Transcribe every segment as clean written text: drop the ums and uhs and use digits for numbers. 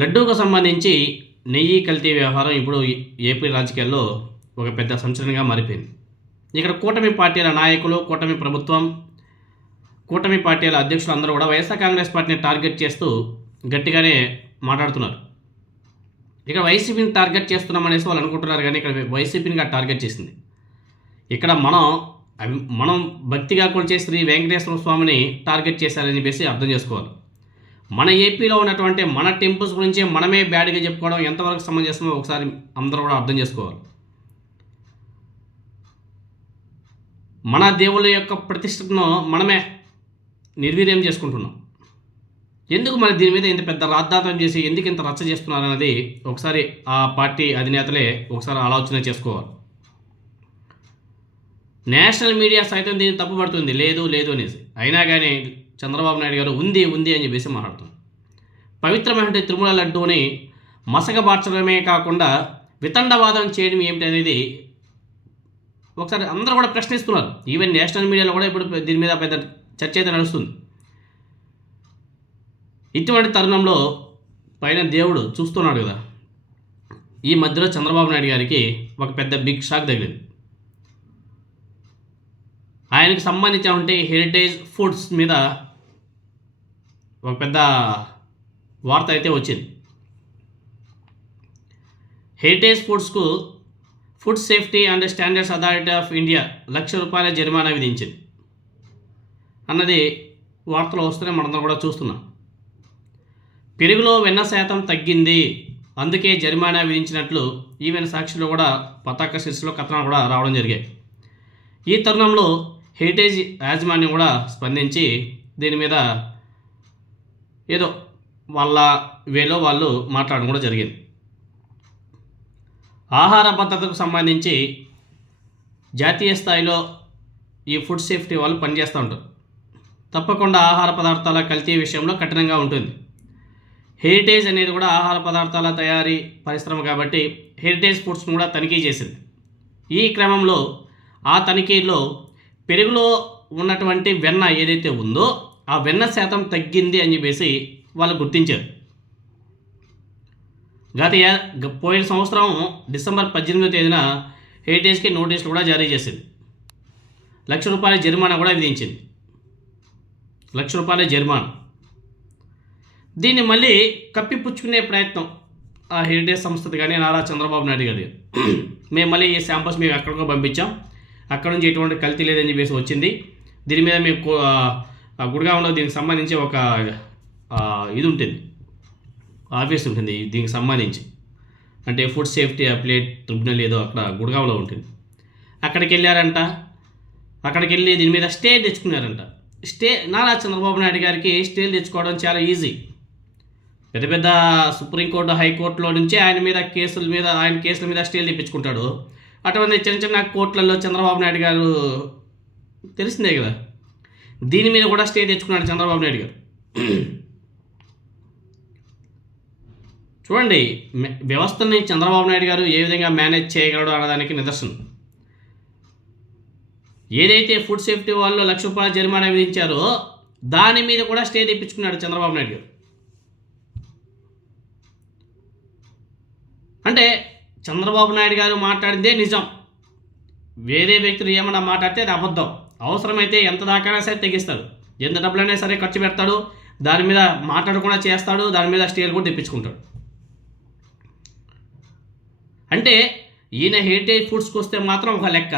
లడ్డూకు సంబంధించి నెయ్యి కల్తీ వ్యవహారం ఇప్పుడు ఏపీ రాజకీయాల్లో ఒక పెద్ద సంచలనంగా మారిపోయింది. ఇక్కడ కూటమి పార్టీల నాయకులు, కూటమి ప్రభుత్వం, కూటమి పార్టీల అధ్యక్షులు అందరూ కూడా వైఎస్ఆర్ కాంగ్రెస్ పార్టీని టార్గెట్ చేస్తూ గట్టిగానే మాట్లాడుతున్నారు. ఇక్కడ వైసీపీని టార్గెట్ చేస్తున్నాం అనేసి వాళ్ళు అనుకుంటున్నారు, కానీ ఇక్కడ వైసీపీని టార్గెట్ చేసింది. ఇక్కడ మనం భక్తిగా కొలిచే శ్రీ వెంకటేశ్వర స్వామిని టార్గెట్ చేశారని చెప్పేసి అర్థం చేసుకోవాలి. మన ఏపీలో ఉన్నటువంటి మన టెంపుల్స్ గురించి మనమే బ్యాడ్గా చెప్పుకోవడం ఎంతవరకు సమంజసమో ఒకసారి అందరూ కూడా అర్థం చేసుకోవాలి. మన దేవుళ్ళ యొక్క ప్రతిష్టను మనమే నిర్వీర్యం చేసుకుంటున్నాం. ఎందుకు మరి దీని మీద ఇంత పెద్ద రాద్ధాంతం చేసి ఎందుకు ఇంత రచ్చ చేస్తున్నారన్నది ఒకసారి ఆ పార్టీ అధినేతలే ఒకసారి ఆలోచన చేసుకోవాలి. నేషనల్ మీడియా సైతం దీన్ని తప్పుపడుతుంది, లేదు లేదు అనేసి. అయినా కానీ చంద్రబాబు నాయుడు గారు ఉంది అని చెప్పేసి మాట్లాడుతున్నారు. పవిత్రమైన తిరుమల లడ్డూని మసకబార్చడమే కాకుండా వితండవాదం చేయడం ఏమిటి అనేది ఒకసారి అందరూ కూడా ప్రశ్నిస్తున్నారు. ఈవెన్ నేషనల్ మీడియాలో కూడా ఇప్పుడు దీని మీద పెద్ద చర్చ అయితే నడుస్తుంది. ఇటువంటి తరుణంలో పైన దేవుడు చూస్తున్నాడు కదా. ఈ మధ్యలో చంద్రబాబు నాయుడు గారికి ఒక పెద్ద బిగ్ షాక్ తగిలింది. ఆయనకు సంబంధించినటువంటి హెరిటేజ్ ఫుడ్స్ మీద ఒక పెద్ద వార్త అయితే వచ్చింది. హెరిటేజ్ ఫుడ్స్కు food safety and standards authority of India ₹1,00,000 జరిమానా విధించింది అన్నది వార్తలు వస్తూనే మనందరం కూడా చూస్తున్నాం. పెరుగులో వెన్న శాతం తగ్గింది, అందుకే జరిమానా విధించినట్లు ఈవెన్ సాక్షిలో కూడా పతాక శీర్షికలో కథనాలు కూడా రావడం జరిగాయి. ఈ తరుణంలో హెరిటేజ్ యాజమాన్యం కూడా స్పందించి దీని మీద ఏదో వాళ్ళ వేలో వాళ్ళు మాట్లాడడం కూడా జరిగింది. ఆహార భద్రతకు సంబంధించి జాతీయ స్థాయిలో ఈ ఫుడ్ సేఫ్టీ వాళ్ళు పనిచేస్తూ ఉంటారు. తప్పకుండా ఆహార పదార్థాల కల్తీ విషయంలో కఠినంగా ఉంటుంది. హెరిటేజ్ అనేది కూడా ఆహార పదార్థాల తయారీ పరిశ్రమ కాబట్టి హెరిటేజ్ ఫుడ్స్ను కూడా తనిఖీ చేసింది. ఈ క్రమంలో ఆ తనిఖీలో పెరుగులో ఉన్నటువంటి వెన్న ఏదైతే ఉందో ఆ వెన్న శాతం తగ్గింది అని చెప్పేసి వాళ్ళు గుర్తించారు. పోయిన సంవత్సరం డిసెంబర్ 18వ తేదీన హెరిటేజ్కి నోటీసులు కూడా జారీ చేసింది. ₹1,00,000 జరిమానా కూడా విధించింది. ₹1,00,000 జరిమానా. దీన్ని మళ్ళీ కప్పిపుచ్చుకునే ప్రయత్నం ఆ హెరిటేజ్ సంస్థది కానీ నారా చంద్రబాబు నాయుడు గారి మేము మళ్ళీ ఈ శాంపుల్స్ మేము ఎక్కడికో పంపించాం, అక్కడ నుంచి ఎటువంటి కల్తీ లేదని చెప్పేసి వచ్చింది. దీని మీద మేము గుడిగాంలో దీనికి సంబంధించి ఒక ఇది ఉంటుంది, ఆఫీస్ ఉంటుంది దీనికి సంబంధించి, అంటే ఫుడ్ సేఫ్టీ అప్లేట్ ట్రిబ్యునల్ ఏదో అక్కడ గుడిగాంలో ఉంటుంది. అక్కడికి వెళ్ళారంట. అక్కడికి వెళ్ళి దీని మీద స్టే తెచ్చుకున్నారంట. నారా చంద్రబాబు నాయుడు గారికి స్టేలు తెచ్చుకోవడం చాలా ఈజీ. పెద్ద పెద్ద సుప్రీంకోర్టు, హైకోర్టులో నుంచి ఆయన కేసుల మీద స్టేలు తెప్పించుకుంటాడు. అటువంటి చిన్న చిన్న కోర్టులలో చంద్రబాబు నాయుడు గారు తెలిసిందే కదా, దీని మీద కూడా స్టే తెచ్చుకున్నాడు చంద్రబాబు నాయుడు గారు. చూడండి వ్యవస్థని చంద్రబాబు నాయుడు గారు ఏ విధంగా మేనేజ్ చేయగలడు అన్నదానికి నిదర్శనం. ఏదైతే ఫుడ్ సేఫ్టీ వాళ్ళు ₹1,00,000 జరిమానా విధించారో దాని మీద కూడా స్టే తెప్పించుకున్నాడు చంద్రబాబు నాయుడు గారు. అంటే చంద్రబాబు నాయుడు గారు మాట్లాడిందే నిజం, వేరే వ్యక్తులు ఏమన్నా మాట్లాడితే అది అబద్ధం. అవసరమైతే ఎంత దాకైనా సరే తెగిస్తాడు, ఎంత డబ్బులైనా సరే ఖర్చు పెడతాడు, దాని మీద మాట్లాడకుండా చేస్తాడు, దాని మీద స్టేలు కూడా తెప్పించుకుంటాడు. అంటే ఈయన హెరిటేజ్ ఫుడ్స్కి వస్తే మాత్రం ఒక లెక్క,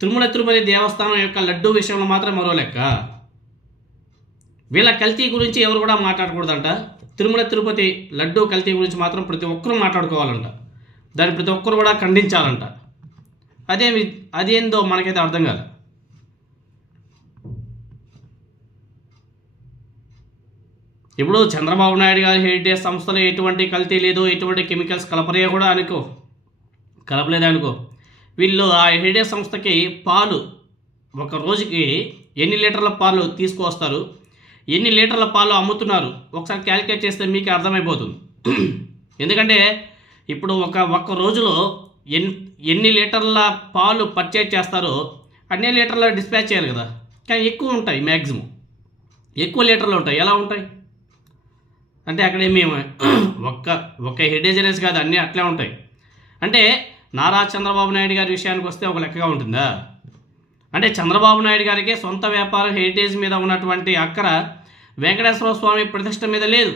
తిరుపతి దేవస్థానం యొక్క లడ్డూ విషయంలో మాత్రం మరో లెక్క. వీళ్ళ కల్తీ గురించి ఎవరు కూడా మాట్లాడకూడదంట. తిరుపతి లడ్డూ కల్తీ గురించి మాత్రం ప్రతి ఒక్కరూ మాట్లాడుకోవాలంట, దాన్ని ప్రతి ఒక్కరు కూడా ఖండించాలంట. అదేందో మనకైతే అర్థం కాదు. ఇప్పుడు చంద్రబాబు నాయుడు గారి హెరిటేజ్ సంస్థలో ఎటువంటి కల్తీ లేదు, ఎటువంటి కెమికల్స్ కలపలేదనుకో, వీళ్ళు ఆ హెరిటేజ్ సంస్థకి పాలు ఒక రోజుకి ఎన్ని లీటర్ల పాలు తీసుకువస్తారు, ఎన్ని లీటర్ల పాలు అమ్ముతున్నారు ఒకసారి క్యాలిక్యులేట్ చేస్తే మీకు అర్థమైపోతుంది. ఎందుకంటే ఇప్పుడు ఒక్క రోజులో ఎన్ని లీటర్ల పాలు పర్చేజ్ చేస్తారో అన్ని లీటర్ల డిస్పాచ్ చేయాలి కదా. కానీ ఎక్కువ ఉంటాయి, మ్యాక్సిమం ఎక్కువ లీటర్లు ఉంటాయి. ఎలా ఉంటాయి అంటే అక్కడేమి ఒక్క హెరిటేజ్ అనేసి కాదు, అన్నీ అట్లే ఉంటాయి. అంటే నారా చంద్రబాబు నాయుడు గారి విషయానికి వస్తే ఒక లెక్కగా ఉంటుందా? అంటే చంద్రబాబు నాయుడు గారికి సొంత వ్యాపారం హెరిటేజ్ మీద ఉన్నటువంటి అక్కర వెంకటేశ్వర స్వామి ప్రతిష్ట మీద లేదు,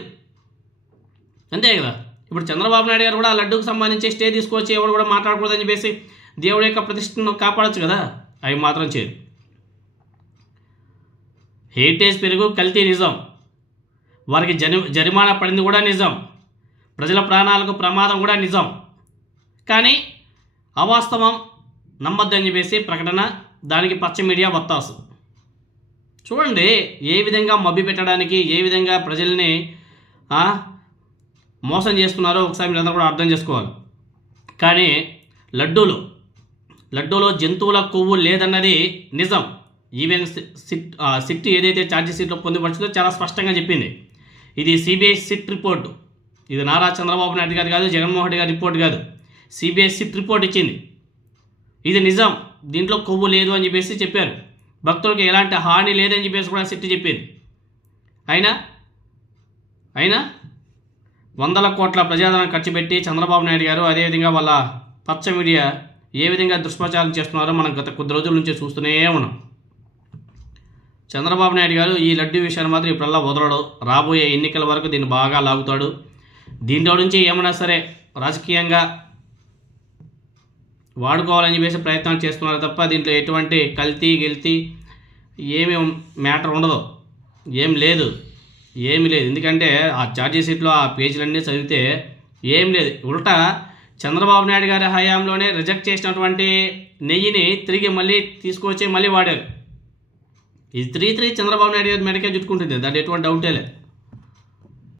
అంతే కదా. ఇప్పుడు చంద్రబాబు నాయుడు గారు కూడా ఆ లడ్డూకు సంబంధించి స్టే తీసుకొచ్చి ఎవరు కూడా మాట్లాడకూడదని చెప్పేసి దేవుడి యొక్క ప్రతిష్టను కాపాడచ్చు కదా, అవి మాత్రం చేయరు. హెరిటేజ్ పెరుగు కల్తీ నిజం, వారికి జరిమానా పడింది కూడా నిజం, ప్రజల ప్రాణాలకు ప్రమాదం కూడా నిజం. కానీ అవాస్తవం నమ్మొద్దని చెప్పేసి ప్రకటన, దానికి పచ్చ మీడియా వత్తాసు. చూడండి ఏ విధంగా మభ్య పెట్టడానికి, ఏ విధంగా ప్రజల్ని మోసం చేస్తున్నారో ఒకసారి మీరందరూ కూడా అర్థం చేసుకోవాలి. కానీ లడ్డూలో జంతువుల కొవ్వు లేదన్నది నిజం. ఈవెన్ సిట్ ఏదైతే ఛార్జీ షీట్లో పొందుపరిచిందో చాలా స్పష్టంగా చెప్పింది. ఇది సిబిఐ సిట్ రిపోర్టు, ఇది నారా చంద్రబాబు నాయుడు గారు కాదు, జగన్మోహన్ రెడ్డి గారి రిపోర్ట్ కాదు, సిబిఐ సిట్ రిపోర్ట్ ఇచ్చింది. ఇది నిజం, దీంట్లో కొవ్వు లేదు అని చెప్పేసి చెప్పారు. భక్తులకు ఎలాంటి హాని లేదని చెప్పేసి కూడా సిట్ చెప్పింది. అయినా వందల కోట్ల ప్రజాధనం ఖర్చు పెట్టి చంద్రబాబు నాయుడు గారు, అదేవిధంగా వాళ్ళ పచ్చ మీడియా ఏ విధంగా దుష్ప్రచారం చేస్తున్నారో మనం గత కొద్ది రోజుల నుంచి చూస్తూనే ఉన్నాం. చంద్రబాబు నాయుడు గారు ఈ లడ్డూ విషయాన్ని మాత్రం ఇప్పుడల్లా వదలడు, రాబోయే ఎన్నికల వరకు దీన్ని బాగా లాగుతాడు. దీంట్లో నుంచి ఏమైనా సరే రాజకీయంగా వాడుకోవాలని చెప్పేసి ప్రయత్నాలు చేస్తున్నారు తప్ప దీంట్లో ఎటువంటి కల్తీ ఏమీ మ్యాటర్ ఉండదు, ఏమి లేదు. ఎందుకంటే ఆ ఛార్జీ షీట్లో ఆ పేజీలన్నీ చదివితే ఏం లేదు. ఉల్టా చంద్రబాబు నాయుడు గారి హయాంలోనే రిజెక్ట్ చేసినటువంటి నెయ్యిని తిరిగి మళ్ళీ తీసుకొచ్చి మళ్ళీ వాడారు. ఇది 3 చంద్రబాబు నాయుడు గారి మెడకే చుట్టుకుంటుంది, దాంట్లో ఎటువంటి డౌటే లేదు.